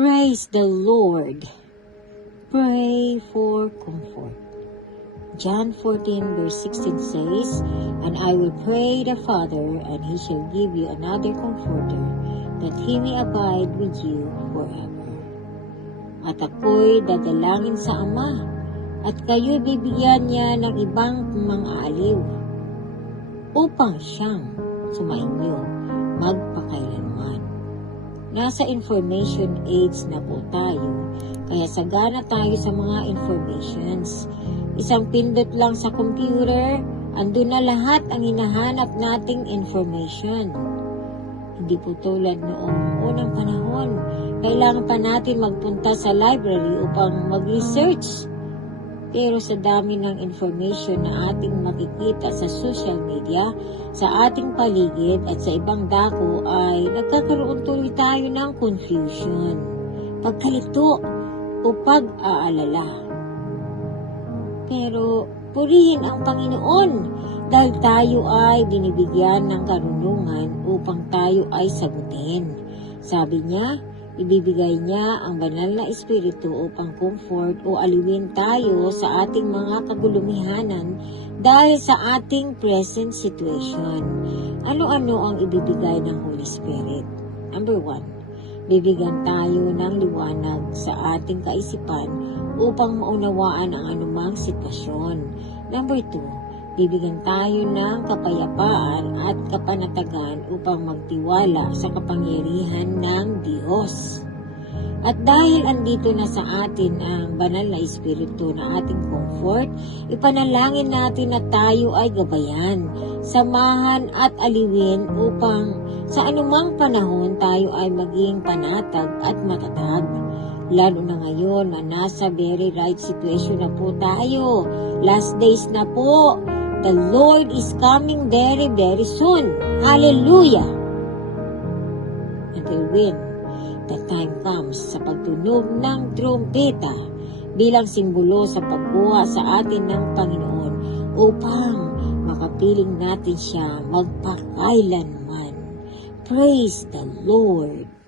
Praise the Lord. Pray for comfort. John 14 verse 16 says, "And I will pray the Father, and He shall give you another comforter, that He may abide with you forever. At ako'y dadalangin sa Ama, at kayo bibigyan niya ng ibang mang-aaliw, upang siyang sumainyo magpakailanman." Nasa information age na po tayo, kaya sagana tayo sa mga informations. Isang pindot lang sa computer, andun na lahat ang hinahanap nating information. Hindi po tulad noong unang panahon, kailangan pa natin magpunta sa library upang mag-research. Pero sa dami ng information na ating makikita sa social media, sa ating paligid at sa ibang dako ay nagkakaroon tuloy tayo ng confusion, pagkalito o pag-aalala. Pero purihin ang Panginoon dahil tayo ay binibigyan ng karunungan upang tayo ay sagutin. Sabi niya, ibibigay niya ang banal na espiritu upang comfort o aliwin tayo sa ating mga kagulumihanan dahil sa ating present situation. Ano-ano ang ibibigay ng Holy Spirit? Number 1, bibigyan tayo ng liwanag sa ating kaisipan upang maunawaan ang anumang sitwasyon. Number 2, bibigyan tayo ng kapayapaan at kapanatagan upang magtiwala sa kapangyarihan ng Diyos. At dahil andito na sa atin ang banal na espiritu na ating comfort, ipanalangin natin na tayo ay gabayan, samahan at aliwin upang sa anumang panahon tayo ay maging panatag at matatag. Lalo na ngayon na nasa very right situation na po tayo. Last days na po. The Lord is coming very, very soon. Hallelujah! Until when the time comes sa pagtunog ng trumpeta bilang simbolo sa pagkuha sa atin ng Panginoon upang makapiling natin siya magpakailanman. Praise the Lord!